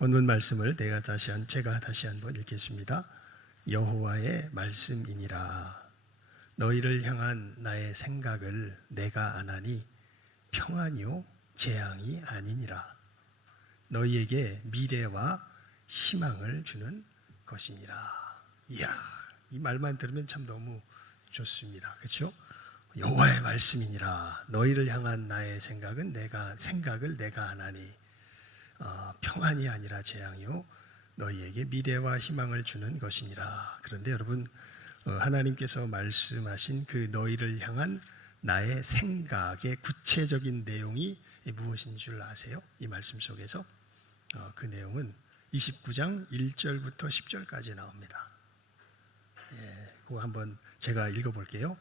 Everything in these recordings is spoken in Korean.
본문 말씀을 제가 다시 한번 읽겠습니다. 여호와의 말씀이니라. 너희를 향한 나의 생각을 내가 아나니 평안이요 재앙이 아니니라. 너희에게 미래와 희망을 주는 것이니라. 이야, 이 말만 들으면 참 너무 좋습니다. 그렇죠? 여호와의 말씀이니라. 너희를 향한 나의 생각을 내가 아나니 평안이 아니라 재앙이요 너희에게 미래와 희망을 주는 것이니라. 그런데 여러분, 하나님께서 말씀하신 그 너희를 향한 나의 생각의 구체적인 내용이 무엇인 줄 아세요? 이 말씀 속에서 그 내용은 29장 1절부터 10절까지 나옵니다. 그거 한번 제가 읽어볼게요.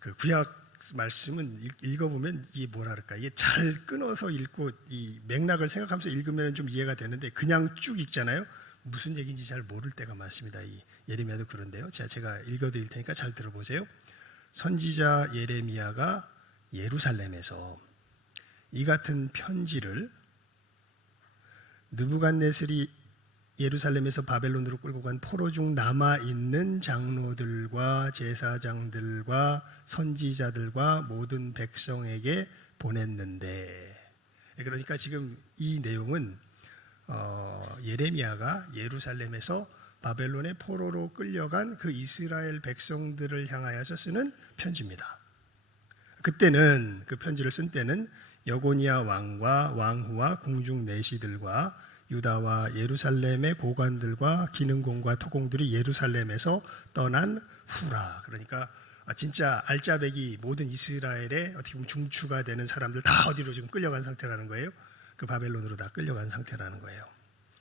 그 구약 말씀은 읽어보면 이게 뭐랄까, 이게 잘 끊어서 읽고 이 맥락을 생각하면서 읽으면 좀 이해가 되는데 그냥 쭉 읽잖아요. 무슨 얘기인지 잘 모를 때가 많습니다. 이 예레미야도 그런데요. 제가 읽어드릴 테니까 잘 들어보세요. 선지자 예레미야가 예루살렘에서 이 같은 편지를 느부갓네살이 예루살렘에서 바벨론으로 끌고 간 포로 중 남아있는 장로들과 제사장들과 선지자들과 모든 백성에게 보냈는데, 그러니까 지금 이 내용은 예레미야가 예루살렘에서 바벨론의 포로로 끌려간 그 이스라엘 백성들을 향하여서 쓰는 편지입니다. 그때는 그 편지를 쓴 때는 여고니아 왕과 왕후와 궁중 내시들과 유다와 예루살렘의 고관들과 기능공과 토공들이 예루살렘에서 떠난 후라. 그러니까 진짜 알짜배기 모든 이스라엘의 어떻게 보면 중추가 되는 사람들 다 어디로 지금 끌려간 상태라는 거예요. 그 바벨론으로 다 끌려간 상태라는 거예요.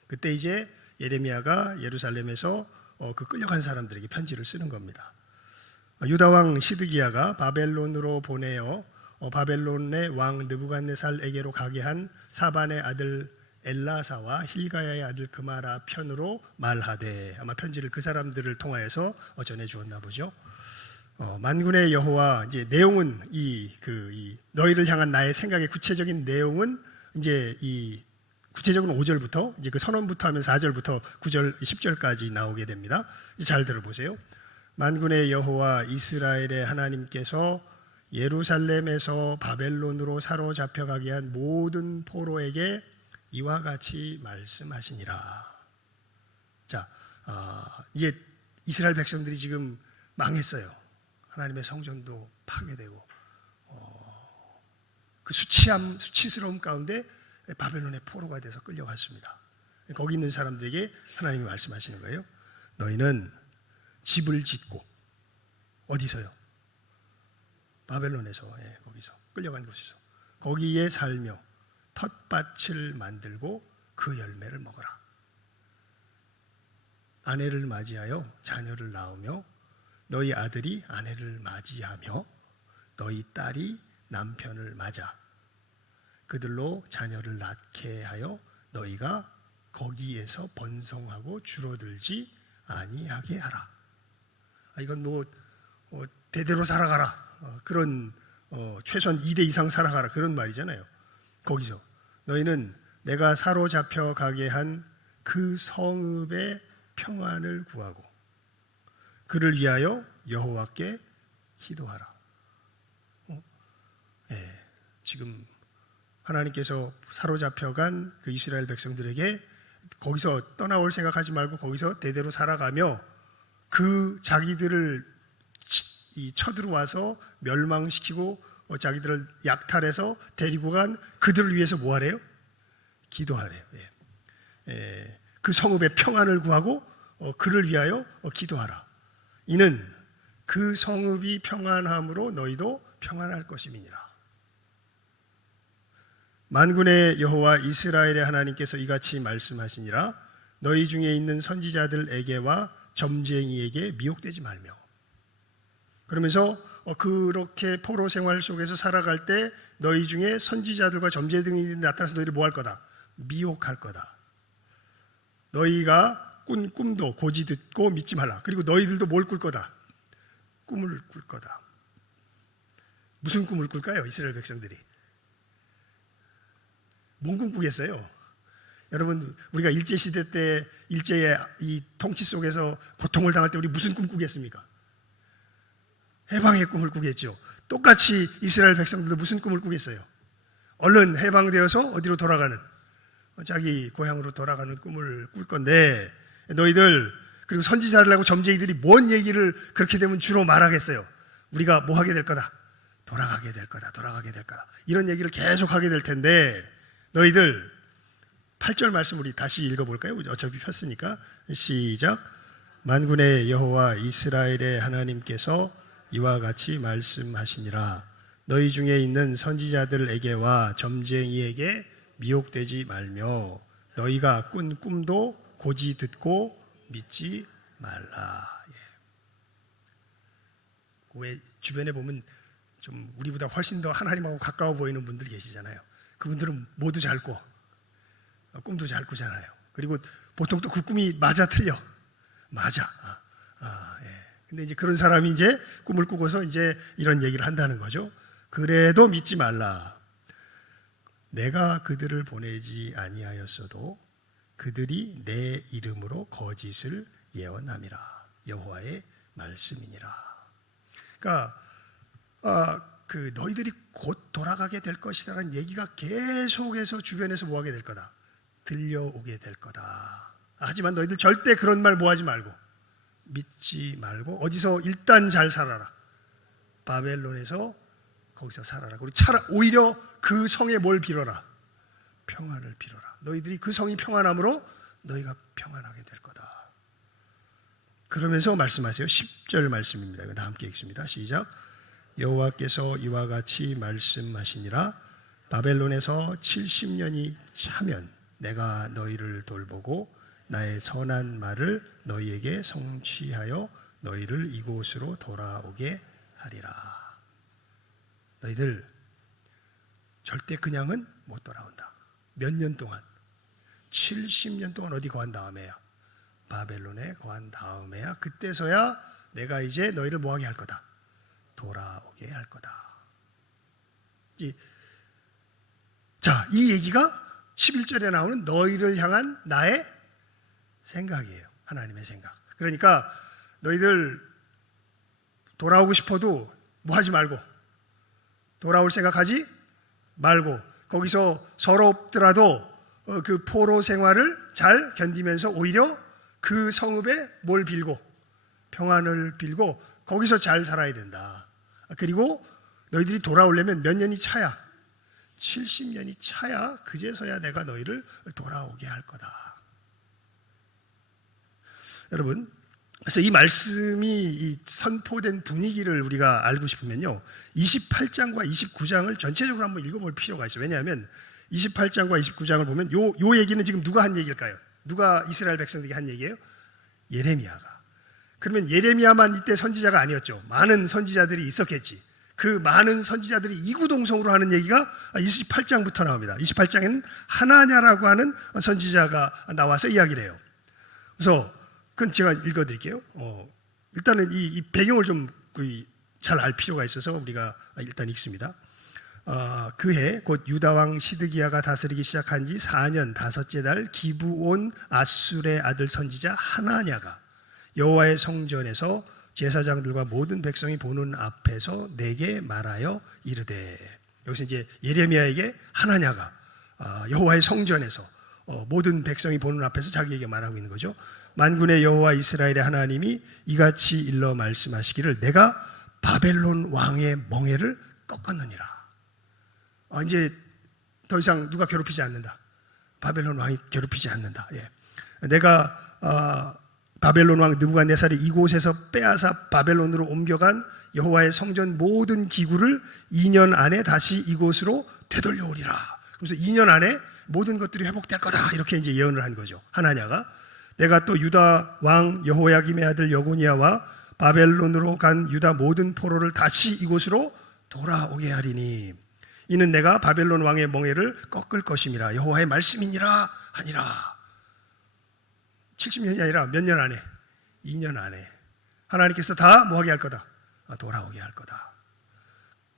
그때 이제 예레미야가 예루살렘에서 그 끌려간 사람들에게 편지를 쓰는 겁니다. 유다왕 시드기야가 바벨론으로 보내어 바벨론의 왕 느부갓네살에게로 가게 한 사반의 아들 엘라사와 힐가야의 아들 그마라 편으로 말하되, 아마 편지를 그 사람들을 통하여서 전해 주었나 보죠. 만군의 여호와, 이제 내용은 이 너희를 향한 나의 생각의 구체적인 내용은 이제 이 구체적으로 5절부터 이제 그 선언부터 하면 4절부터 9절 10절까지 나오게 됩니다. 이제 잘 들어보세요. 만군의 여호와 이스라엘의 하나님께서 예루살렘에서 바벨론으로 사로잡혀가게 한 모든 포로에게 이와 같이 말씀하시니라. 자, 이제 이스라엘 백성들이 지금 망했어요. 하나님의 성전도 파괴되고 그 수치스러움 가운데 바벨론의 포로가 돼서 끌려갔습니다. 거기 있는 사람들에게 하나님이 말씀하시는 거예요. 너희는 집을 짓고, 어디서요? 바벨론에서, 거기서 끌려간 곳에서 거기에 살며 텃밭을 만들고 그 열매를 먹어라. 아내를 맞이하여 자녀를 낳으며 너희 아들이 아내를 맞이하며 너희 딸이 남편을 맞아 그들로 자녀를 낳게 하여 너희가 거기에서 번성하고 줄어들지 아니하게 하라. 이건 대대로 살아가라, 그런 최소한 2대 이상 살아가라, 그런 말이잖아요. 거기서 너희는 내가 사로잡혀 가게 한 그 성읍의 평안을 구하고 그를 위하여 여호와께 기도하라. 지금 하나님께서 사로잡혀간 그 이스라엘 백성들에게 거기서 떠나올 생각하지 말고 거기서 대대로 살아가며 그 자기들을 쳐들어와서 멸망시키고 자기들을 약탈해서 데리고 간 그들을 위해서 뭐 하래요? 기도하래요. 그 성읍의 평안을 구하고 그를 위하여 기도하라. 이는 그 성읍이 평안함으로 너희도 평안할 것임이니라. 만군의 여호와 이스라엘의 하나님께서 이같이 말씀하시니라. 너희 중에 있는 선지자들에게와 점쟁이에게 미혹되지 말며. 그러면서 그렇게 포로 생활 속에서 살아갈 때 너희 중에 선지자들과 점쟁이들이 나타나서 너희를 뭐 할 거다? 미혹할 거다. 너희가 꾼 꿈도 고지 듣고 믿지 말라. 그리고 너희들도 뭘 꿀 거다? 꿈을 꿀 거다. 무슨 꿈을 꿀까요? 이스라엘 백성들이 뭔 꿈 꾸겠어요? 여러분, 우리가 일제 시대 때 일제의 이 통치 속에서 고통을 당할 때 우리 무슨 꿈 꾸겠습니까? 해방의 꿈을 꾸겠죠. 똑같이 이스라엘 백성들도 무슨 꿈을 꾸겠어요? 얼른 해방되어서 어디로 돌아가는, 자기 고향으로 돌아가는 꿈을 꿀 건데, 너희들 그리고 선지자를 하고 점쟁이들이 뭔 얘기를 그렇게 되면 주로 말하겠어요? 우리가 뭐 하게 될 거다, 돌아가게 될 거다, 돌아가게 될 거다, 이런 얘기를 계속 하게 될 텐데, 너희들 8절 말씀 우리 다시 읽어볼까요? 어차피 폈으니까. 시작. 만군의 여호와 이스라엘의 하나님께서 이와 같이 말씀하시니라. 너희 중에 있는 선지자들에게와 점쟁이에게 미혹되지 말며 너희가 꾼 꿈도 고지 듣고 믿지 말라. 왜 주변에 보면 좀 우리보다 훨씬 더 하나님하고 가까워 보이는 분들 계시잖아요. 그분들은 모두 잘 꿔. 꿈도 잘 꾸잖아요. 그리고 보통 또 그 꿈이 맞아 틀려. 맞아. 근데 이제 그런 사람이 이제 꿈을 꾸고서 이제 이런 얘기를 한다는 거죠. 그래도 믿지 말라. 내가 그들을 보내지 아니하였어도 그들이 내 이름으로 거짓을 예언함이라. 여호와의 말씀이니라. 그러니까 그 너희들이 곧 돌아가게 될 것이라는 얘기가 계속해서 주변에서 뭐하게 될 거다, 들려오게 될 거다. 하지만 너희들 절대 그런 말 뭐하지 말고, 믿지 말고 어디서 일단 잘 살아라. 바벨론에서 거기서 살아라. 그리고 오히려 그 성에 뭘 빌어라? 평안을 빌어라. 너희들이 그 성이 평안함으로 너희가 평안하게 될 거다. 그러면서 말씀하세요. 10절 말씀입니다. 이거 다 함께 읽습니다. 시작. 여호와께서 이와 같이 말씀하시니라. 바벨론에서 70년이 차면 내가 너희를 돌보고 나의 선한 말을 너희에게 성취하여 너희를 이곳으로 돌아오게 하리라. 너희들 절대 그냥은 못 돌아온다. 몇 년 동안? 70년 동안 어디 거한 다음에야? 바벨론에 거한 다음에야 그때서야 내가 이제 너희를 뭐하게 할 거다? 돌아오게 할 거다. 자, 이 얘기가 11절에 나오는 너희를 향한 나의 생각이에요. 하나님의 생각. 그러니까 너희들 돌아오고 싶어도 뭐 하지 말고, 돌아올 생각하지 말고, 거기서 서럽더라도 그 포로 생활을 잘 견디면서 오히려 그 성읍에 뭘 빌고, 평안을 빌고 거기서 잘 살아야 된다. 그리고 너희들이 돌아오려면 몇 년이 차야? 70년이 차야 그제서야 내가 너희를 돌아오게 할 거다. 여러분, 그래서 이 말씀이 이 선포된 분위기를 우리가 알고 싶으면요, 28장과 29장을 전체적으로 한번 읽어볼 필요가 있어요. 왜냐하면 28장과 29장을 보면 요 얘기는 지금 누가 한 얘기일까요? 누가 이스라엘 백성들에게 한 얘기예요? 예레미야가. 그러면 예레미야만 이때 선지자가 아니었죠. 많은 선지자들이 있었겠지. 그 많은 선지자들이 이구동성으로 하는 얘기가 28장부터 나옵니다. 28장에는 하나냐라고 하는 선지자가 나와서 이야기를 해요. 그래서 그건 제가 읽어드릴게요. 일단은 이 배경을 좀 잘 알 필요가 있어서 우리가 일단 읽습니다. 그해 곧 유다왕 시드기야가 다스리기 시작한 지 4년 5째 달 기브온 아술의 아들 선지자 하나냐가 여호와의 성전에서 제사장들과 모든 백성이 보는 앞에서 내게 말하여 이르되, 여기서 이제 예레미야에게 하나냐가 여호와의 성전에서 모든 백성이 보는 앞에서 자기에게 말하고 있는 거죠. 만군의 여호와 이스라엘의 하나님이 이같이 일러 말씀하시기를 내가 바벨론 왕의 멍에를 꺾었느니라. 이제 더 이상 누가 괴롭히지 않는다. 바벨론 왕이 괴롭히지 않는다. 내가 바벨론 왕 느부갓네살이 이곳에서 빼앗아 바벨론으로 옮겨간 여호와의 성전 모든 기구를 2년 안에 다시 이곳으로 되돌려오리라. 그래서 2년 안에 모든 것들이 회복될 거다. 이렇게 이제 예언을 한 거죠. 하나냐가. 내가 또 유다 왕 여호야김의 아들 여고니아와 바벨론으로 간 유다 모든 포로를 다시 이곳으로 돌아오게 하리니 이는 내가 바벨론 왕의 멍에를 꺾을 것임이라. 여호와의 말씀이니라 하니라. 70년이 아니라 몇 년 안에? 2년 안에 하나님께서 다 뭐하게 할 거다? 돌아오게 할 거다.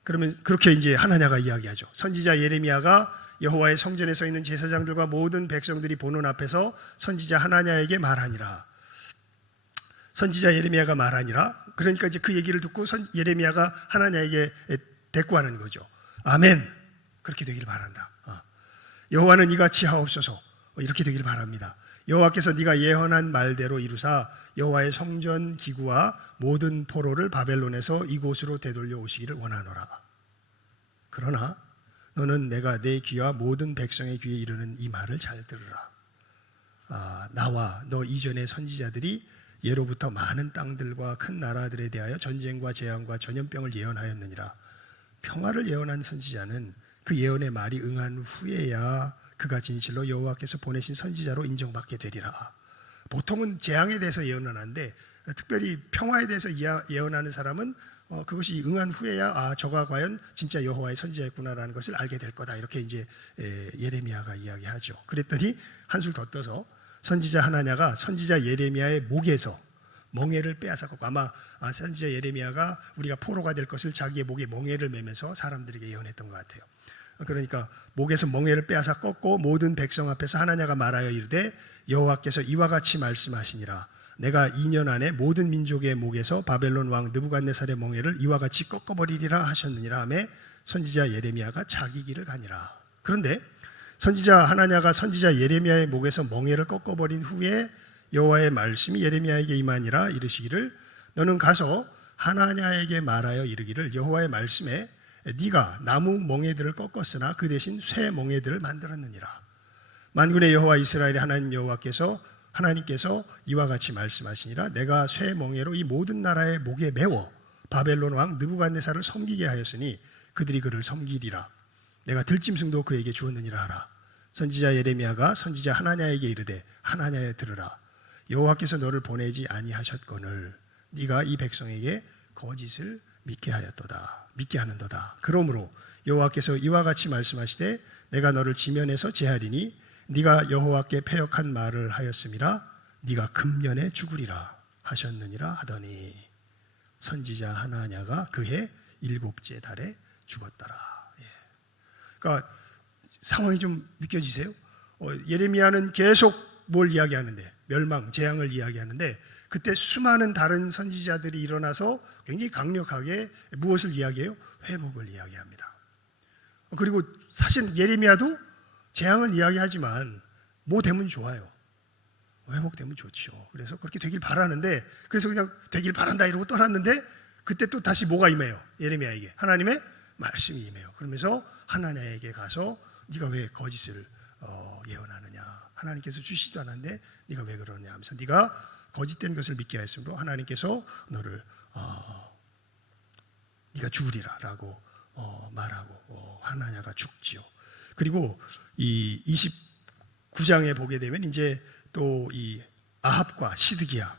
그러면 그렇게 이제 하나냐가 이야기하죠. 선지자 예레미야가 여호와의 성전에 서 있는 제사장들과 모든 백성들이 보는 앞에서 선지자 하나냐에게 말하니라. 선지자 예레미야가 말하니라. 그러니까 이제 그 얘기를 듣고 예레미야가 하나냐에게 대꾸하는 거죠. 아멘. 그렇게 되길 바란다. 여호와는 이같이 하옵소서. 이렇게 되길 바랍니다. 여호와께서 네가 예언한 말대로 이루사 여호와의 성전 기구와 모든 포로를 바벨론에서 이곳으로 되돌려 오시기를 원하노라. 그러나 너는 내가 내 귀와 모든 백성의 귀에 이르는 이 말을 잘 들으라. 나와 너 이전의 선지자들이 예로부터 많은 땅들과 큰 나라들에 대하여 전쟁과 재앙과 전염병을 예언하였느니라. 평화를 예언한 선지자는 그 예언의 말이 응한 후에야 그가 진실로 여호와께서 보내신 선지자로 인정받게 되리라. 보통은 재앙에 대해서 예언을 하는데 특별히 평화에 대해서 예언하는 사람은 그것이 응한 후에야 저가 과연 진짜 여호와의 선지자였구나라는 것을 알게 될 거다. 이렇게 이제 예레미야가 이야기하죠. 그랬더니 한술 더 떠서 선지자 하나냐가 선지자 예레미야의 목에서 멍에를 빼앗았고, 아마 선지자 예레미야가 우리가 포로가 될 것을 자기의 목에 멍에를 매면서 사람들에게 예언했던 것 같아요. 그러니까 목에서 멍에를 빼앗아 꺾고 모든 백성 앞에서 하나냐가 말하여 이르되 여호와께서 이와 같이 말씀하시니라. 내가 2년 안에 모든 민족의 목에서 바벨론 왕 느부갓네살의 멍에를 이와 같이 꺾어버리리라 하셨느니라 하매 선지자 예레미야가 자기 길을 가니라. 그런데 선지자 하나냐가 선지자 예레미야의 목에서 멍에를 꺾어버린 후에 여호와의 말씀이 예레미야에게 임하니라. 이르시기를 너는 가서 하나냐에게 말하여 이르기를 여호와의 말씀에 네가 나무 멍에들을 꺾었으나 그 대신 쇠 멍에들을 만들었느니라. 만군의 여호와 이스라엘의 하나님 여호와께서 하나님께서 이와 같이 말씀하시니라. 내가 쇠 멍에로 이 모든 나라의 목에 메워 바벨론 왕 느부갓네살을 섬기게 하였으니 그들이 그를 섬기리라. 내가 들짐승도 그에게 주었느니라 하라. 선지자 예레미야가 선지자 하나냐에게 이르되 하나냐에 들으라. 여호와께서 너를 보내지 아니하셨거늘 네가 이 백성에게 거짓을 믿게 하는도다. 그러므로 여호와께서 이와 같이 말씀하시되 내가 너를 지면에서 제하리니 네가 여호와께 패역한 말을 하였음이라. 네가 금년에 죽으리라 하셨느니라 하더니 선지자 하나냐가 그해 7째 달에 죽었더라. 그러니까 상황이 좀 느껴지세요? 예레미야는 계속 뭘 이야기하는데 멸망, 재앙을 이야기하는데 그때 수많은 다른 선지자들이 일어나서 굉장히 강력하게 무엇을 이야기해요? 회복을 이야기합니다. 그리고 사실 예레미야도 재앙을 이야기하지만 뭐 되면 좋아요. 회복되면 좋죠. 그래서 그렇게 되길 바라는데 그래서 그냥 되길 바란다 이러고 떠났는데 그때 또 다시 뭐가 임해요? 예레미야에게 하나님의 말씀이 임해요. 그러면서 하나냐에게 가서 네가 왜 거짓을 예언하느냐? 하나님께서 주시지도 않았는데 네가 왜 그러냐 하면서 네가 거짓된 것을 믿게 하였으므로 하나님께서 너를 네가 죽으리라라고 말하고 하나냐가 죽지요. 그리고 이 29장에 보게 되면 이제 또 이 아합과 시드기야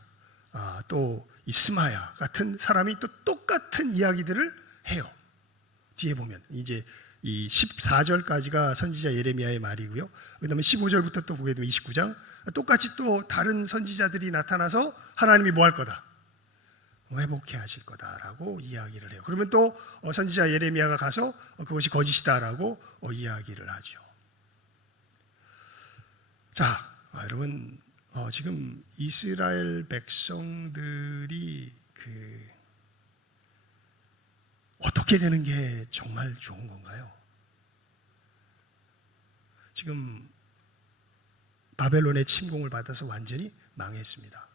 또 이 스마야 같은 사람이 또 똑같은 이야기들을 해요. 뒤에 보면 이제 이 14절까지가 선지자 예레미야의 말이고요. 그다음에 15절부터 또 보게 되면 29장 똑같이 또 다른 선지자들이 나타나서 하나님이 뭐 할 거다? 회복해 하실 거다라고 이야기를 해요. 그러면 또 선지자 예레미야가 가서 그것이 거짓이다라고 이야기를 하죠. 자, 여러분 지금 이스라엘 백성들이 어떻게 되는 게 정말 좋은 건가요? 지금 바벨론의 침공을 받아서 완전히 망했습니다.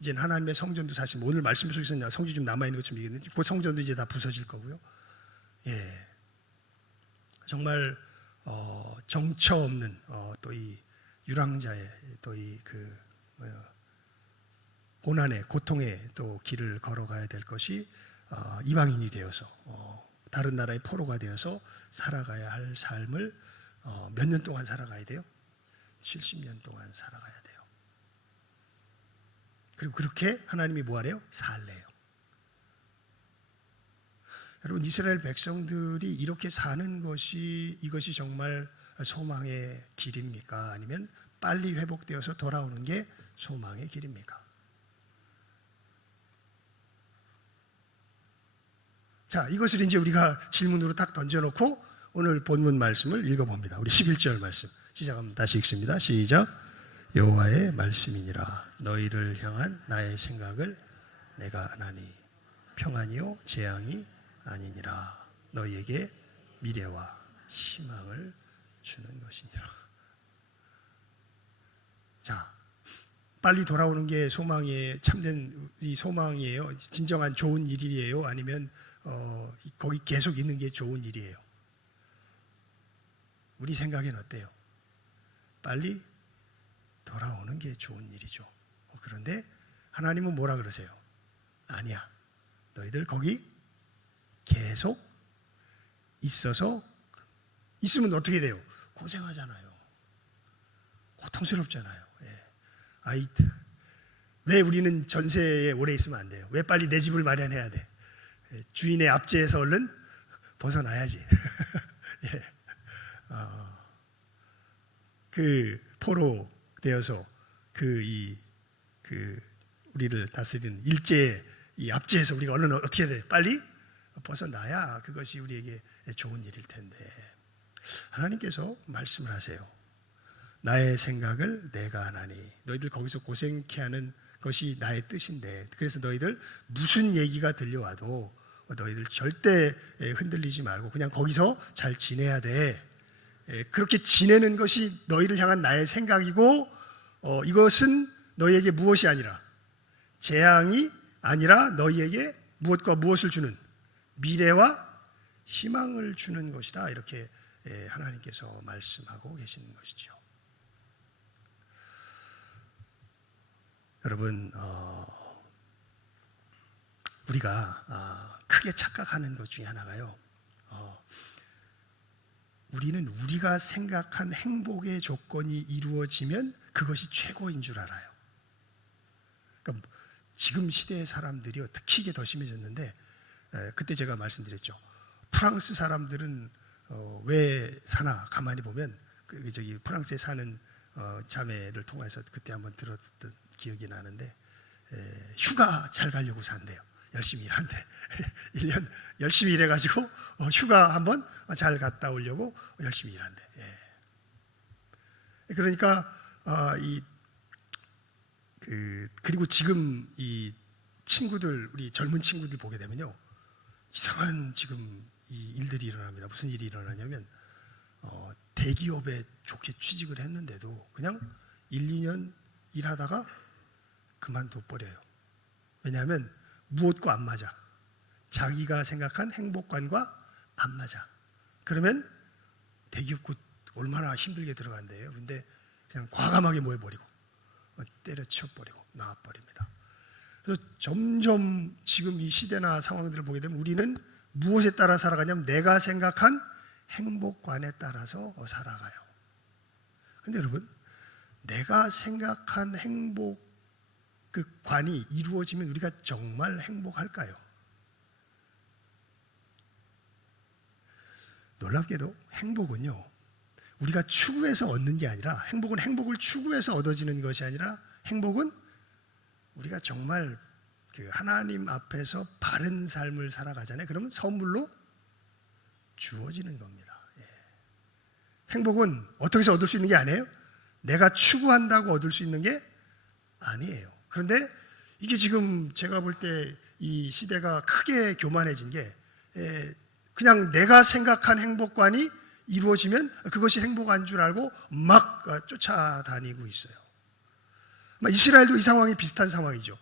이제 하나님의 성전도 사실 오늘 말씀 속에서 성전이 좀 남아있는 것처럼 얘기했는데 그 성전도 이제 다 부서질 거고요. 정말 정처 없는 또 이 유랑자의 또 이 고난의 고통의 또 길을 걸어가야 될 것이 이방인이 되어서 다른 나라의 포로가 되어서 살아가야 할 삶을 몇 년 동안 살아가야 돼요? 70년 동안 살아가야 돼요. 그리고 그렇게 하나님이 뭐 하래요? 살래요. 여러분 이스라엘 백성들이 이렇게 사는 것이 이것이 정말 소망의 길입니까? 아니면 빨리 회복되어서 돌아오는 게 소망의 길입니까? 자, 이것을 이제 우리가 질문으로 딱 던져놓고 오늘 본문 말씀을 읽어봅니다. 우리 11절 말씀 시작합니다. 다시 읽습니다. 시작. 여호와의 말씀이니라. 너희를 향한 나의 생각을 내가 아나니 평안이요 재앙이 아니니라. 너희에게 미래와 희망을 주는 것이니라. 자, 빨리 돌아오는 게 소망이에요. 참된 이 소망이에요. 진정한 좋은 일이에요. 아니면 거기 계속 있는 게 좋은 일이에요. 우리 생각엔 어때요? 빨리 돌아오는 게 좋은 일이죠. 그런데 하나님은 뭐라 그러세요? 아니야. 너희들 거기 계속 있으면 어떻게 돼요? 고생하잖아요. 고통스럽잖아요. 왜 우리는 전세에 오래 있으면 안 돼요? 왜 빨리 내 집을 마련해야 돼? 주인의 압제에서 얼른 벗어나야지. 예. 그 포로 되어서 우리를 다스리는 일제의 이 압제에서 우리가 얼른 어떻게 돼? 빨리 벗어나야 그것이 우리에게 좋은 일일 텐데 하나님께서 말씀을 하세요. 나의 생각을 내가 하나니 너희들 거기서 고생케 하는 것이 나의 뜻인데 그래서 너희들 무슨 얘기가 들려와도 너희들 절대 흔들리지 말고 그냥 거기서 잘 지내야 돼. 그렇게 지내는 것이 너희를 향한 나의 생각이고 이것은 너희에게 무엇이 아니라 재앙이 아니라 너희에게 무엇과 무엇을 주는 미래와 희망을 주는 것이다. 이렇게 하나님께서 말씀하고 계시는 것이죠. 여러분 우리가 크게 착각하는 것 중에 하나가요. 우리는 우리가 생각한 행복의 조건이 이루어지면 그것이 최고인 줄 알아요. 그러니까 지금 시대의 사람들이요, 특히 이게 더 심해졌는데 그때 제가 말씀드렸죠. 프랑스 사람들은 왜 사나 가만히 보면 저기 프랑스에 사는 자매를 통해서 그때 한번 들었던 기억이 나는데 휴가 잘 가려고 산대요. 열심히 일하는데 1년 열심히 일해가지고 휴가 한번 잘 갔다 오려고 열심히 일한대. 그러니까 그리고 지금 이 친구들 우리 젊은 친구들 보게 되면요 이상한 지금 이 일들이 일어납니다. 무슨 일이 일어나냐면 대기업에 좋게 취직을 했는데도 그냥 1, 2년 일하다가 그만둬 버려요. 왜냐하면 무엇과 안 맞아. 자기가 생각한 행복관과 안 맞아. 그러면 대기업 얼마나 힘들게 들어간대요. 근데 그냥 과감하게 뭐 해버리고 때려치워버리고 나와버립니다. 그래서 점점 지금 이 시대나 상황들을 보게 되면 우리는 무엇에 따라 살아가냐면 내가 생각한 행복관에 따라서 살아가요. 근데 여러분 내가 생각한 행복 그 관이 이루어지면 우리가 정말 행복할까요? 놀랍게도 행복은요 우리가 추구해서 얻는 게 아니라 행복은 행복을 추구해서 얻어지는 것이 아니라 행복은 우리가 정말 그 하나님 앞에서 바른 삶을 살아가잖아요. 그러면 선물로 주어지는 겁니다. 행복은 어떻게 해서 얻을 수 있는 게 아니에요. 내가 추구한다고 얻을 수 있는 게 아니에요. 그런데 이게 지금 제가 볼 때 이 시대가 크게 교만해진 게 그냥 내가 생각한 행복관이 이루어지면 그것이 행복한 줄 알고 막 쫓아다니고 있어요. 이스라엘도 이 상황이 비슷한 상황이죠.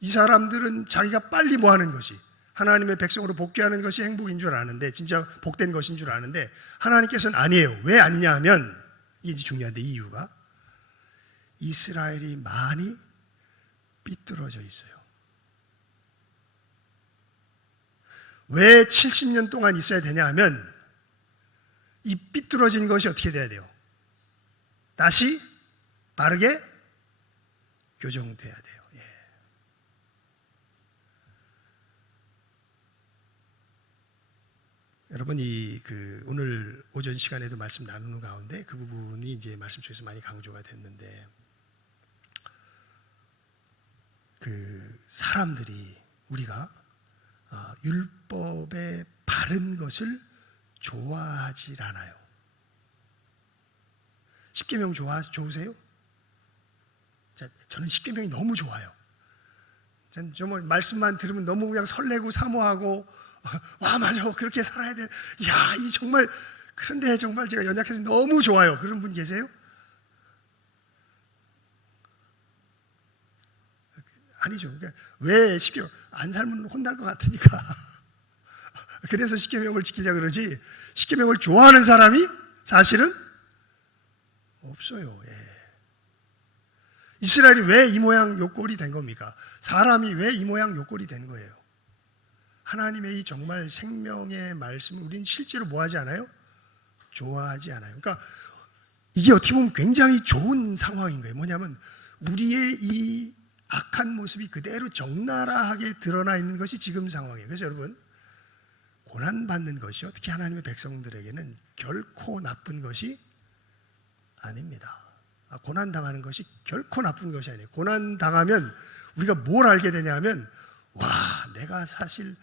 이 사람들은 자기가 빨리 뭐 하는 것이 하나님의 백성으로 복귀하는 것이 행복인 줄 아는데 진짜 복된 것인 줄 아는데 하나님께서는 아니에요. 왜 아니냐 하면 이게 중요한데 이유가 이스라엘이 많이 삐뚤어져 있어요. 왜 70년 동안 있어야 되냐 하면 이 삐뚤어진 것이 어떻게 돼야 돼요? 다시 바르게 교정돼야 돼요. 여러분 오늘 오전 시간에도 말씀 나누는 가운데 그 부분이 이제 말씀 속에서 많이 강조가 됐는데 사람들이 우리가 율법의 바른 것을 좋아하지 않아요. 십계명 좋으세요? 자, 저는 십계명이 너무 좋아요. 전 정말 말씀만 들으면 너무 그냥 설레고 사모하고 와 맞아 그렇게 살아야 돼. 야, 이 정말 그런데 정말 제가 연약해서 너무 좋아요. 그런 분 계세요? 아니죠. 그러니까 왜 십계명 안 살면 혼날 것 같으니까 그래서 십계명을 지키려고 그러지 십계명을 좋아하는 사람이 사실은 없어요. 예. 이스라엘이 왜 이 모양 요 꼴이 된 겁니까? 사람이 왜 이 모양 요 꼴이 된 거예요? 하나님의 이 정말 생명의 말씀을 우리는 실제로 뭐 하지 않아요? 좋아하지 않아요. 그러니까 이게 어떻게 보면 굉장히 좋은 상황인 거예요. 뭐냐면 우리의 이 악한 모습이 그대로 적나라하게 드러나 있는 것이 지금 상황이에요. 그래서 여러분 고난받는 것이 어떻게 하나님의 백성들에게는 결코 나쁜 것이 아닙니다. 고난당하는 것이 결코 나쁜 것이 아니에요. 고난당하면 우리가 뭘 알게 되냐면 와 내가 사실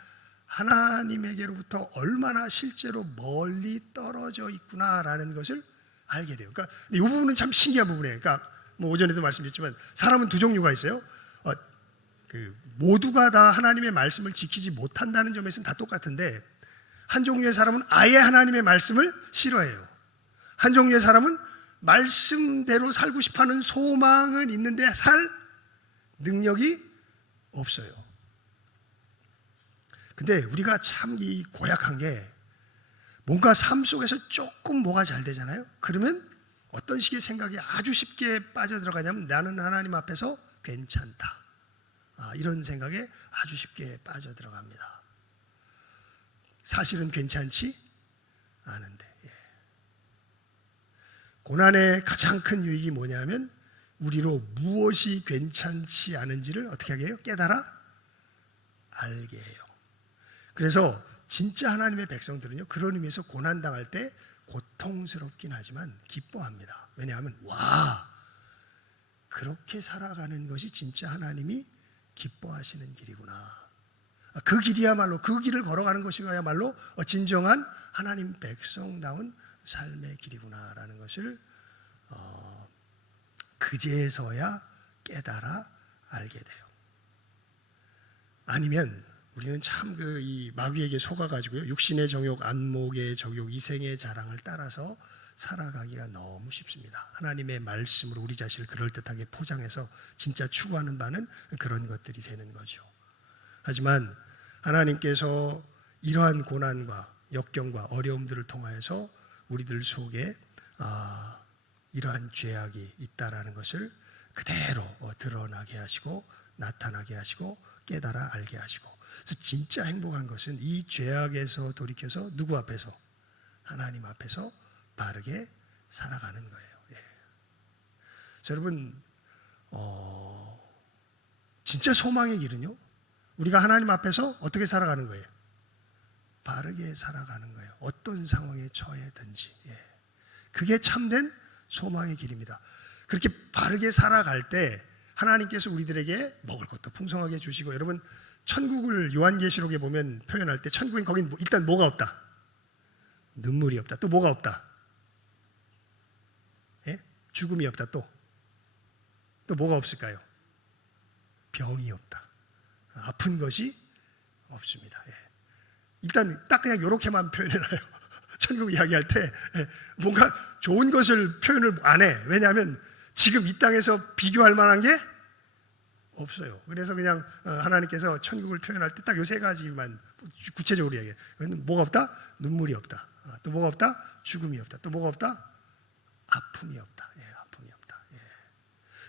하나님에게로부터 얼마나 실제로 멀리 떨어져 있구나라는 것을 알게 돼요. 그러니까 이 부분은 참 신기한 부분이에요. 그러니까 뭐 오전에도 말씀드렸지만 사람은 두 종류가 있어요. 모두가 다 하나님의 말씀을 지키지 못한다는 점에서는 다 똑같은데 한 종류의 사람은 아예 하나님의 말씀을 싫어해요. 한 종류의 사람은 말씀대로 살고 싶어하는 소망은 있는데 살 능력이 없어요. 근데 우리가 참 이 고약한 게 뭔가 삶 속에서 조금 뭐가 잘 되잖아요. 그러면 어떤 식의 생각이 아주 쉽게 빠져들어가냐면 나는 하나님 앞에서 괜찮다. 이런 생각에 아주 쉽게 빠져들어갑니다. 사실은 괜찮지 않은데. 고난의 가장 큰 유익이 뭐냐면 우리로 무엇이 괜찮지 않은지를 어떻게 하게 해요? 깨달아 알게 해요. 그래서 진짜 하나님의 백성들은요 그런 의미에서 고난당할 때 고통스럽긴 하지만 기뻐합니다. 왜냐하면 와 그렇게 살아가는 것이 진짜 하나님이 기뻐하시는 길이구나. 그 길이야말로 그 길을 걸어가는 것이야말로 진정한 하나님 백성다운 삶의 길이구나라는 것을 그제서야 깨달아 알게 돼요. 아니면 우리는 참 이 마귀에게 속아가지고요 육신의 정욕, 안목의 정욕, 이생의 자랑을 따라서 살아가기가 너무 쉽습니다. 하나님의 말씀으로 우리 자신을 그럴듯하게 포장해서 진짜 추구하는 바는 그런 것들이 되는 거죠. 하지만 하나님께서 이러한 고난과 역경과 어려움들을 통하여서 우리들 속에 이러한 죄악이 있다라는 것을 그대로 드러나게 하시고 나타나게 하시고 깨달아 알게 하시고 그래서 진짜 행복한 것은 이 죄악에서 돌이켜서 누구 앞에서? 하나님 앞에서 바르게 살아가는 거예요. 예. 여러분 진짜 소망의 길은요 우리가 하나님 앞에서 어떻게 살아가는 거예요? 바르게 살아가는 거예요. 어떤 상황에 처해든지. 예. 그게 참된 소망의 길입니다. 그렇게 바르게 살아갈 때 하나님께서 우리들에게 먹을 것도 풍성하게 주시고 여러분 천국을 요한계시록에 보면 표현할 때 천국엔 거긴 일단 뭐가 없다? 눈물이 없다. 또 뭐가 없다? 예? 죽음이 없다. 또 뭐가 없을까요? 병이 없다. 아픈 것이 없습니다. 예. 일단 딱 그냥 이렇게만 표현해놔요. 천국 이야기할 때 뭔가 좋은 것을 표현을 안 해. 왜냐하면 지금 이 땅에서 비교할 만한 게 없어요. 그래서 그냥 하나님께서 천국을 표현할 때 딱 요 세 가지만 구체적으로 이야기해요. 뭐가 없다? 눈물이 없다. 또 뭐가 없다? 죽음이 없다. 또 뭐가 없다? 아픔이 없다. 예, 아픔이 없다. 예.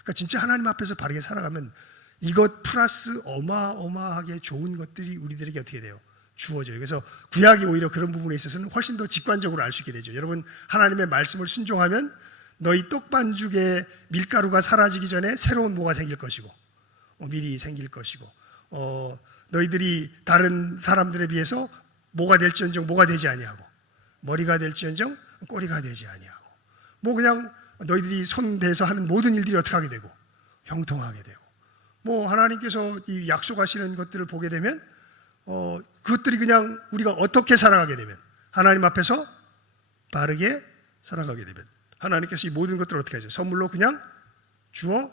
그러니까 진짜 하나님 앞에서 바르게 살아가면 이것 플러스 어마어마하게 좋은 것들이 우리들에게 어떻게 돼요? 주어져요. 그래서 구약이 오히려 그런 부분에 있어서는 훨씬 더 직관적으로 알 수 있게 되죠. 여러분 하나님의 말씀을 순종하면 너희 떡반죽의 밀가루가 사라지기 전에 새로운 뭐가 생길 것이고 밀이 생길 것이고 너희들이 다른 사람들에 비해서 뭐가 될지언정 뭐가 되지 아니하고 머리가 될지언정 꼬리가 되지 아니하고 뭐 그냥 너희들이 손 대서 하는 모든 일들이 어떻게 하게 되고 형통하게 되고 뭐 하나님께서 이 약속하시는 것들을 보게 되면 그것들이 그냥 우리가 어떻게 살아가게 되면 하나님 앞에서 바르게 살아가게 되면 하나님께서 이 모든 것들을 어떻게 하죠? 선물로 그냥 주어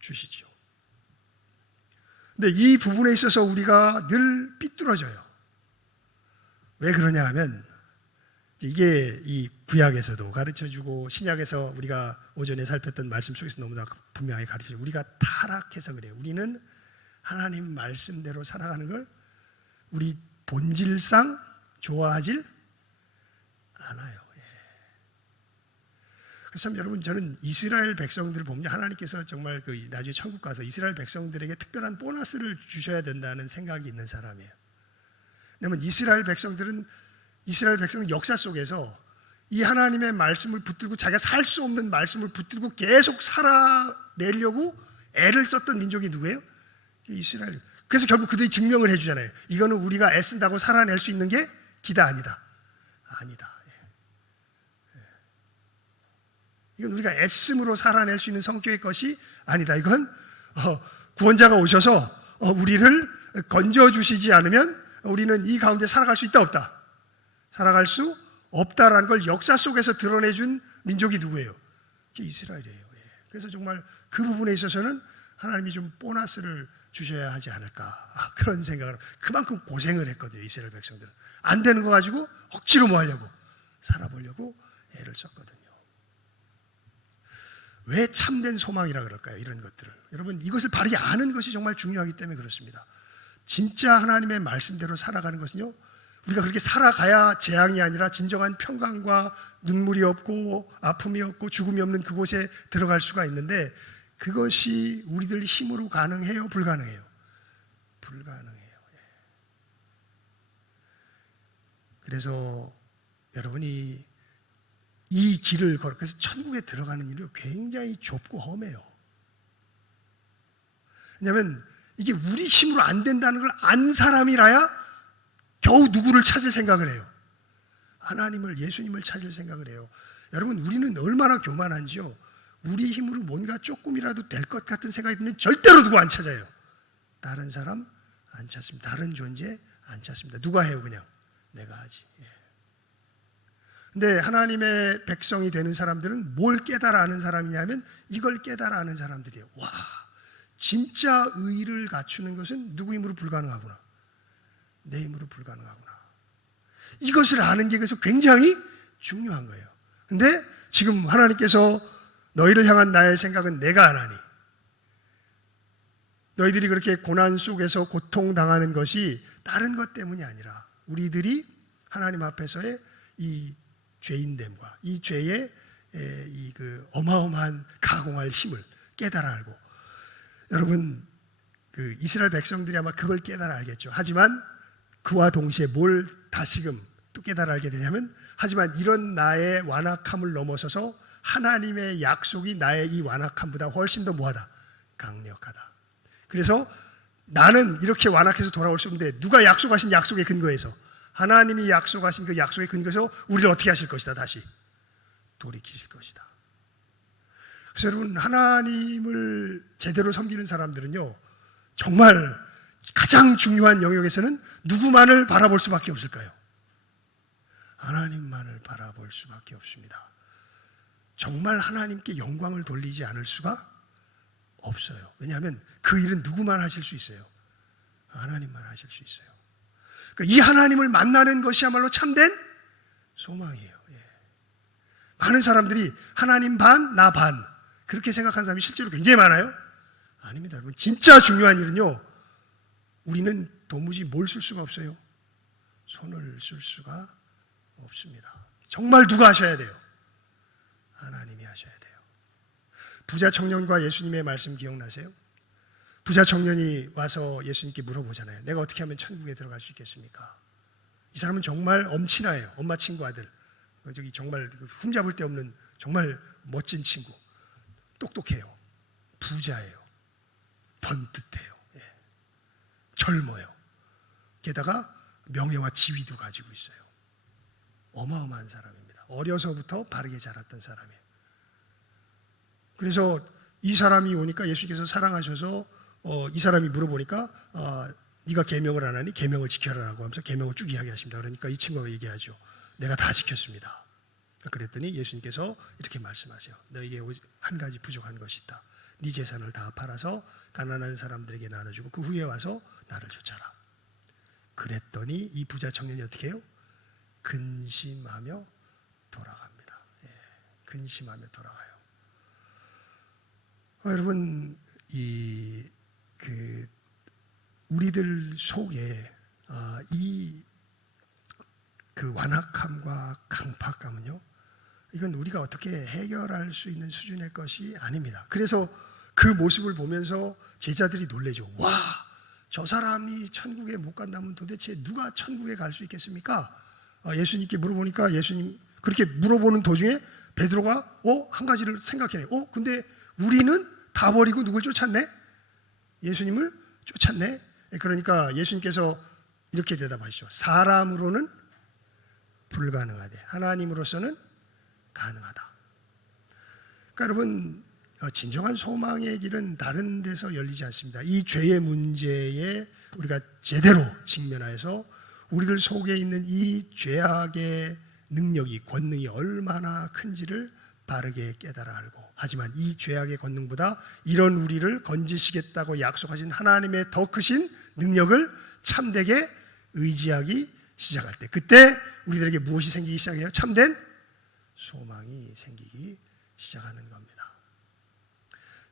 주시죠. 근데 이 부분에 있어서 우리가 늘 삐뚤어져요. 왜 그러냐 하면 이게 이 구약에서도 가르쳐주고 신약에서 우리가 오전에 살폈던 말씀 속에서 너무나 분명하게 가르쳐주고 우리가 타락해서 그래요. 우리는 하나님 말씀대로 살아가는 걸 우리 본질상 좋아하질 않아요. 그래서 참 여러분, 저는 이스라엘 백성들을 보면 하나님께서 정말 그 나중에 천국 가서 이스라엘 백성들에게 특별한 보너스를 주셔야 된다는 생각이 있는 사람이에요. 왜냐하면 이스라엘 백성들은 역사 속에서 이 하나님의 말씀을 붙들고 자기가 살 수 없는 말씀을 붙들고 계속 살아내려고 애를 썼던 민족이 누구예요? 이스라엘. 그래서 결국 그들이 증명을 해주잖아요. 이거는 우리가 애쓴다고 살아낼 수 있는 게 기다 아니다. 아니다. 이건 우리가 애씀으로 살아낼 수 있는 성격의 것이 아니다. 이건 구원자가 오셔서 우리를 건져주시지 않으면 우리는 이 가운데 살아갈 수 있다 없다? 살아갈 수 없다라는 걸 역사 속에서 드러내준 민족이 누구예요? 그게 이스라엘이에요. 그래서 정말 그 부분에 있어서는 하나님이 좀 보너스를 주셔야 하지 않을까, 그런 생각을. 그만큼 고생을 했거든요. 이스라엘 백성들은 안 되는 거 가지고 억지로 뭐 하려고, 살아보려고 애를 썼거든요. 왜 참된 소망이라 그럴까요? 이런 것들을 여러분, 이것을 바르게 아는 것이 정말 중요하기 때문에 그렇습니다. 진짜 하나님의 말씀대로 살아가는 것은요, 우리가 그렇게 살아가야 재앙이 아니라 진정한 평강과 눈물이 없고 아픔이 없고 죽음이 없는 그곳에 들어갈 수가 있는데, 그것이 우리들 힘으로 가능해요? 불가능해요? 불가능해요. 그래서 여러분이 이 길을 걸어, 그래서 천국에 들어가는 일이 굉장히 좁고 험해요. 왜냐하면 이게 우리 힘으로 안 된다는 걸 안 사람이라야 겨우 누구를 찾을 생각을 해요? 하나님을, 예수님을 찾을 생각을 해요. 여러분, 우리는 얼마나 교만한지요. 우리 힘으로 뭔가 조금이라도 될 것 같은 생각이 들면 절대로 누구 안 찾아요. 다른 사람 안 찾습니다. 다른 존재 안 찾습니다. 누가 해요? 그냥 내가 하지. 근데 하나님의 백성이 되는 사람들은 뭘 깨달아 아는 사람이냐면 이걸 깨달아 아는 사람들이에요. 와, 진짜 의를 갖추는 것은 누구 힘으로 불가능하구나. 내 힘으로 불가능하구나. 이것을 아는 게 그래서 굉장히 중요한 거예요. 근데 지금 하나님께서 너희를 향한 나의 생각은 내가 하나니, 너희들이 그렇게 고난 속에서 고통당하는 것이 다른 것 때문이 아니라 우리들이 하나님 앞에서의 이 죄인됨과 이 죄의 이 그 어마어마한 가공할 힘을 깨달아 알고, 여러분 그 이스라엘 백성들이 아마 그걸 깨달아 알겠죠. 하지만 그와 동시에 뭘 다시금 또 깨달아 알게 되냐면, 하지만 이런 나의 완악함을 넘어서서 하나님의 약속이 나의 이 완악함보다 훨씬 더 뭐하다? 강력하다. 그래서 나는 이렇게 완악해서 돌아올 수 없는데 누가 약속하신 약속의 근거에서, 하나님이 약속하신 그 약속의 근거에서 우리를 어떻게 하실 것이다? 다시 돌이키실 것이다. 그래서 여러분, 하나님을 제대로 섬기는 사람들은요, 정말 가장 중요한 영역에서는 누구만을 바라볼 수밖에 없을까요? 하나님만을 바라볼 수밖에 없습니다. 정말 하나님께 영광을 돌리지 않을 수가 없어요. 왜냐하면 그 일은 누구만 하실 수 있어요? 하나님만 하실 수 있어요. 그러니까 이 하나님을 만나는 것이야말로 참된 소망이에요. 많은 사람들이 하나님 반, 나 반, 그렇게 생각하는 사람이 실제로 굉장히 많아요? 아닙니다. 여러분, 진짜 중요한 일은요, 우리는 도무지 뭘 쓸 수가 없어요? 손을 쓸 수가 없습니다. 정말 누가 하셔야 돼요? 하나님이 하셔야 돼요. 부자 청년과 예수님의 말씀 기억나세요? 부자 청년이 와서 예수님께 물어보잖아요. 내가 어떻게 하면 천국에 들어갈 수 있겠습니까? 이 사람은 정말 엄친아예요. 엄마 친구 아들. 저기 정말 흠잡을 데 없는 정말 멋진 친구. 똑똑해요. 부자예요. 번듯해요. 젊어요. 게다가 명예와 지위도 가지고 있어요. 어마어마한 사람입니다. 어려서부터 바르게 자랐던 사람이에요. 그래서 이 사람이 오니까 예수님께서 사랑하셔서 이 사람이 물어보니까 네가 계명을 안 하니 계명을 지켜라라고 하면서 계명을 쭉 이야기하십니다. 그러니까 이 친구가 얘기하죠. 내가 다 지켰습니다. 그랬더니 예수님께서 이렇게 말씀하세요. 너에게 한 가지 부족한 것이 있다. 네 재산을 다 팔아서 가난한 사람들에게 나눠주고 그 후에 와서 나를 쫓아라. 그랬더니 이 부자 청년이 어떻게 해요? 근심하며 돌아갑니다. 예, 근심하며 돌아가요. 여러분, 우리들 속에 이 그 완악함과 강팍감은요, 이건 우리가 어떻게 해결할 수 있는 수준의 것이 아닙니다. 그래서 그 모습을 보면서 제자들이 놀래죠. 와, 저 사람이 천국에 못 간다면 도대체 누가 천국에 갈 수 있겠습니까? 예수님께 물어보니까 예수님 그렇게 물어보는 도중에 베드로가 한 가지를 생각해내. 근데 우리는 다 버리고 누굴 쫓았네? 예수님을 쫓았네. 그러니까 예수님께서 이렇게 대답하시죠. 사람으로는 불가능하되 하나님으로서는 가능하다. 그러니까 여러분, 진정한 소망의 길은 다른 데서 열리지 않습니다. 이 죄의 문제에 우리가 제대로 직면하여서 우리들 속에 있는 이 죄악의 능력이, 권능이 얼마나 큰지를 바르게 깨달아 알고, 하지만 이 죄악의 권능보다 이런 우리를 건지시겠다고 약속하신 하나님의 더 크신 능력을 참되게 의지하기 시작할 때, 그때 우리들에게 무엇이 생기기 시작해요? 참된 소망이 생기기 시작하는 겁니다.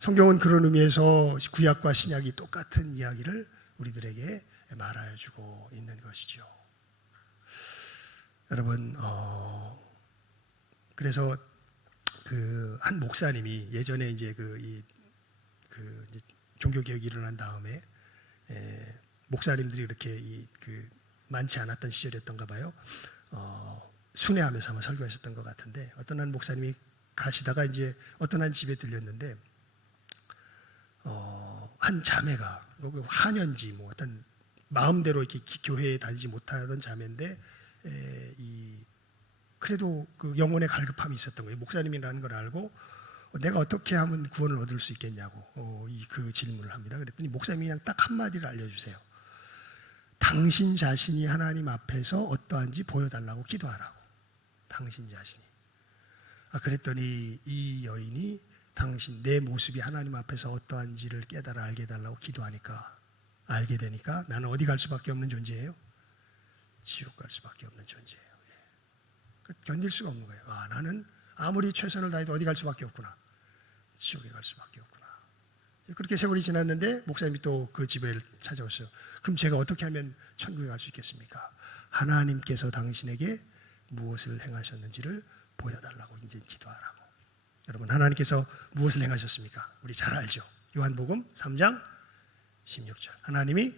성경은 그런 의미에서 구약과 신약이 똑같은 이야기를 우리들에게 말해주고 있는 것이죠. 여러분, 그래서 그 한 목사님이 예전에 이제 종교 개혁이 일어난 다음에 목사님들이 이렇게 많지 않았던 시절이었던가 봐요. 순회하면서 아마 설교하셨던 것 같은데, 어떤 한 목사님이 가시다가 이제 어떤 한 집에 들렸는데, 한 자매가 한연지 뭐 어떤 마음대로 이렇게 교회에 다니지 못하던 자매인데, 그래도 그 영혼의 갈급함이 있었던 거예요. 목사님이라는 걸 알고 내가 어떻게 하면 구원을 얻을 수 있겠냐고 그 질문을 합니다. 그랬더니 목사님이 그냥 딱 한마디를 알려주세요. 당신 자신이 하나님 앞에서 어떠한지 보여달라고 기도하라고. 당신 자신이. 그랬더니 이 여인이 내 모습이 하나님 앞에서 어떠한지를 깨달아 알게 해달라고 기도하니까, 알게 되니까 나는 어디 갈 수밖에 없는 존재예요? 지옥 갈 수밖에 없는 존재예요. 견딜 수가 없는 거예요. 나는 아무리 최선을 다해도 어디 갈 수밖에 없구나. 지옥에 갈 수밖에 없구나. 그렇게 세월이 지났는데 목사님이 또 그 집에 찾아오셨어요. 그럼 제가 어떻게 하면 천국에 갈 수 있겠습니까? 하나님께서 당신에게 무엇을 행하셨는지를 보여달라고 이제 기도하라고. 여러분, 하나님께서 무엇을 행하셨습니까? 우리 잘 알죠. 요한복음 3장 16절. 하나님이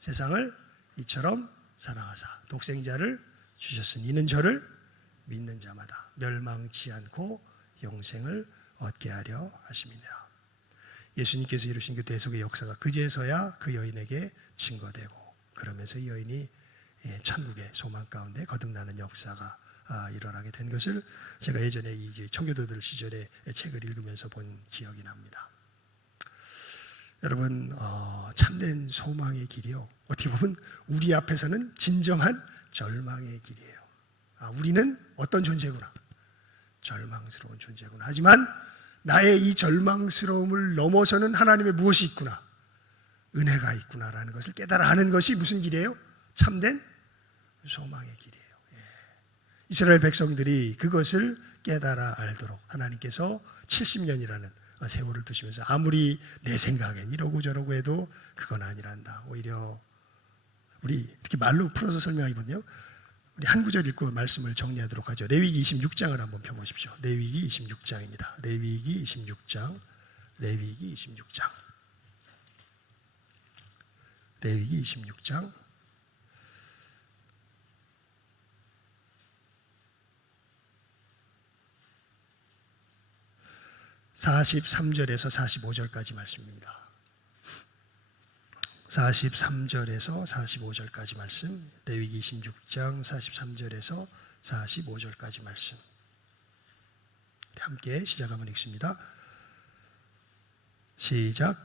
세상을 이처럼 사랑하사 독생자를 주셨으니 이는 저를 믿는 자마다 멸망치 않고 영생을 얻게 하려 하심이니라. 예수님께서 이루신 그 대속의 역사가 그제서야 그 여인에게 증거되고, 그러면서 이 여인이 천국의 소망 가운데 거듭나는 역사가 일어나게 된 것을 제가 예전에 이제 청교도들 시절에 책을 읽으면서 본 기억이 납니다. 여러분, 참된 소망의 길이요, 어떻게 보면 우리 앞에서는 진정한 절망의 길이에요. 우리는 어떤 존재구나, 절망스러운 존재구나. 하지만 나의 이 절망스러움을 넘어서는 하나님의 무엇이 있구나, 은혜가 있구나라는 것을 깨달아 하는 것이 무슨 길이에요? 참된 소망의 길이에요. 이스라엘 백성들이 그것을 깨달아 알도록 하나님께서 70년이라는 세월을 두시면서, 아무리 내 생각엔 이러고 저러고 해도 그건 아니란다. 오히려 우리 이렇게 말로 풀어서 설명하기보다요, 우리 한 구절 읽고 말씀을 정리하도록 하죠. 레위기 26장을 한번 펴보십시오. 레위기 26장입니다. 레위기 26장. 레위기 26장. 레위기 26장. 43절에서 45절까지 말씀입니다. 43절에서 45절까지 말씀, 레위기 26장 43절에서 45절까지 말씀, 함께 시작 한번 읽습니다. 시작.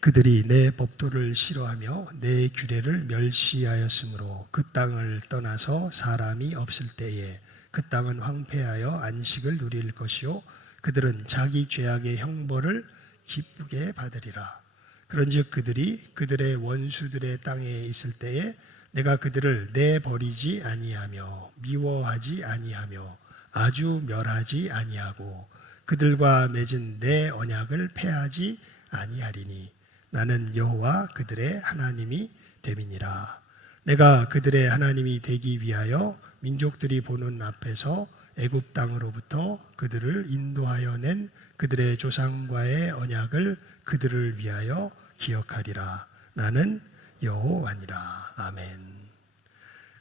그들이 내 법도를 싫어하며 내 규례를 멸시하였으므로 그 땅을 떠나서 사람이 없을 때에 그 땅은 황폐하여 안식을 누릴 것이요 그들은 자기 죄악의 형벌을 기쁘게 받으리라. 그런즉 그들이 그들의 원수들의 땅에 있을 때에 내가 그들을 내버리지 아니하며 미워하지 아니하며 아주 멸하지 아니하고 그들과 맺은 내 언약을 폐하지 아니하리니 나는 여호와 그들의 하나님이 됨이니라. 내가 그들의 하나님이 되기 위하여 민족들이 보는 앞에서 애굽 땅으로부터 그들을 인도하여 낸 그들의 조상과의 언약을 그들을 위하여 기억하리라. 나는 여호와니라. 아멘.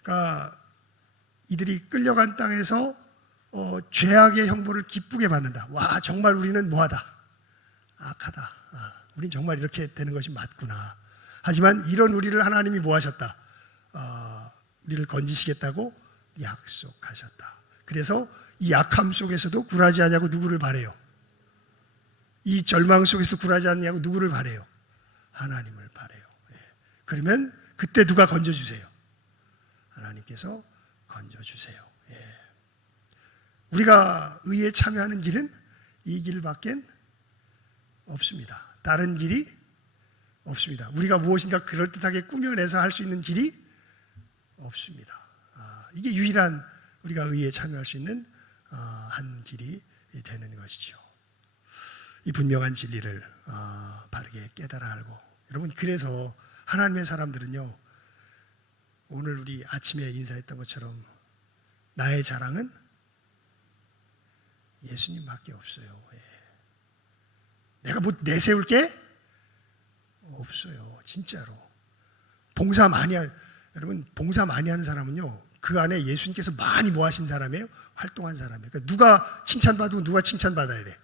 그러니까 이들이 끌려간 땅에서 죄악의 형벌을 기쁘게 받는다. 와, 정말 우리는 뭐하다? 악하다. 우린 정말 이렇게 되는 것이 맞구나. 하지만 이런 우리를 하나님이 뭐하셨다? 우리를 건지시겠다고 약속하셨다. 그래서 이 약함 속에서도 굴하지 않냐고 누구를 바래요? 이 절망 속에서 굴하지 않냐고 누구를 바래요? 하나님을 바래요. 그러면 그때 누가 건져주세요? 하나님께서 건져주세요. 우리가 의에 참여하는 길은 이 길밖에 없습니다. 다른 길이 없습니다. 우리가 무엇인가 그럴듯하게 꾸며내서 할 수 있는 길이 없습니다. 이게 유일한 우리가 의에 참여할 수 있는 한 길이 되는 것이죠. 이 분명한 진리를 바르게 깨달아 알고, 여러분, 그래서 하나님의 사람들은요, 오늘 우리 아침에 인사했던 것처럼 나의 자랑은 예수님밖에 없어요. 내가 뭐 내세울 게 없어요. 진짜로. 여러분, 봉사 많이 하는 사람은요, 그 안에 예수님께서 많이 뭐 하신 사람이에요? 활동한 사람이에요. 그러니까 누가 칭찬받고 누가 칭찬받아야 돼?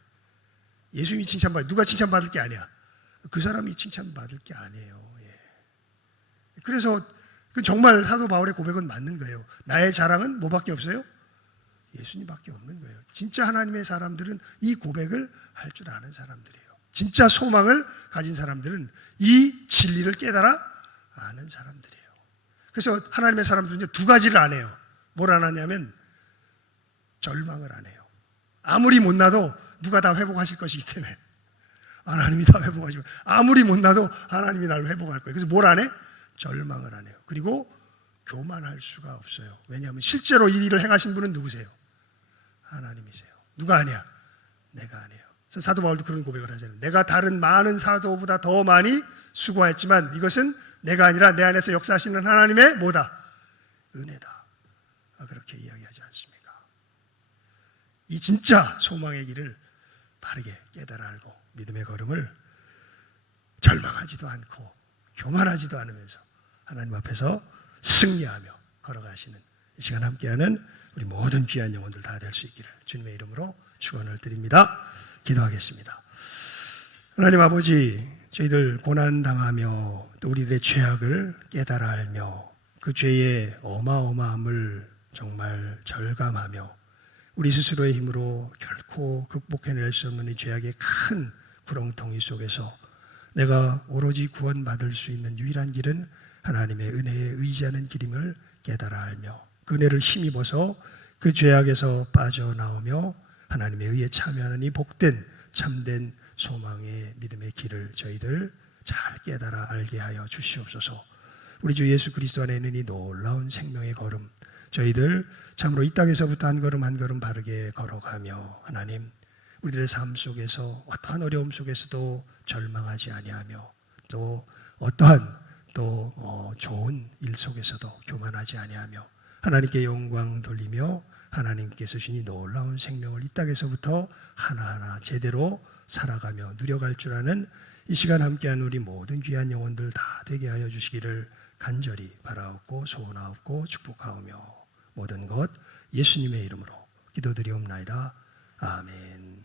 예수님이 칭찬받아. 누가 칭찬받을 게 아니야. 그 사람이 칭찬받을 게 아니에요. 그래서 정말 사도 바울의 고백은 맞는 거예요. 나의 자랑은 뭐밖에 없어요? 예수님밖에 없는 거예요. 진짜 하나님의 사람들은 이 고백을 할 줄 아는 사람들이에요. 진짜 소망을 가진 사람들은 이 진리를 깨달아 아는 사람들이에요. 그래서 하나님의 사람들은 두 가지를 안 해요. 뭘 안 하냐면 절망을 안 해요. 아무리 못나도 누가 다 회복하실 것이기 때문에, 하나님이 다 회복하시면, 아무리 못나도 하나님이 나를 회복할 거예요. 그래서 뭘 안 해? 절망을 안 해요. 그리고 교만할 수가 없어요. 왜냐하면 실제로 이 일을 행하신 분은 누구세요? 하나님이세요. 누가 아니야? 내가 아니에요. 사도 바울도 그런 고백을 하잖아요. 내가 다른 많은 사도보다 더 많이 수고했지만 이것은 내가 아니라 내 안에서 역사하시는 하나님의 뭐다? 은혜다. 그렇게 이야기하지 않습니까? 이 진짜 소망의 길을 바르게 깨달아 알고 믿음의 걸음을 절망하지도 않고 교만하지도 않으면서 하나님 앞에서 승리하며 걸어가시는 이 시간 함께하는 우리 모든 귀한 영혼들 다 될 수 있기를 주님의 이름으로 축원을 드립니다. 기도하겠습니다. 하나님 아버지, 저희들 고난당하며 또 우리들의 죄악을 깨달아 알며 그 죄의 어마어마함을 정말 절감하며 우리 스스로의 힘으로 결코 극복해낼 수 없는 이 죄악의 큰 구렁텅이 속에서 내가 오로지 구원받을 수 있는 유일한 길은 하나님의 은혜에 의지하는 길임을 깨달아 알며 그 은혜를 힘입어서 그 죄악에서 빠져나오며 하나님의 의에 참여하는 이 복된 참된 소망의 믿음의 길을 저희들 잘 깨달아 알게 하여 주시옵소서. 우리 주 예수 그리스도 안에 있는 이 놀라운 생명의 걸음, 저희들 참으로 이 땅에서부터 한 걸음 한 걸음 바르게 걸어가며 하나님, 우리들의 삶 속에서 어떠한 어려움 속에서도 절망하지 아니하며 또 어떠한 좋은 일 속에서도 교만하지 아니하며 하나님께 영광 돌리며 하나님께서 주신 이 놀라운 생명을 이 땅에서부터 하나하나 제대로 살아가며 누려갈 줄 아는 이 시간 함께한 우리 모든 귀한 영혼들 다 되게 하여 주시기를 간절히 바라옵고 소원하옵고 축복하오며 모든 것 예수님의 이름으로 기도드리옵나이다. 아멘.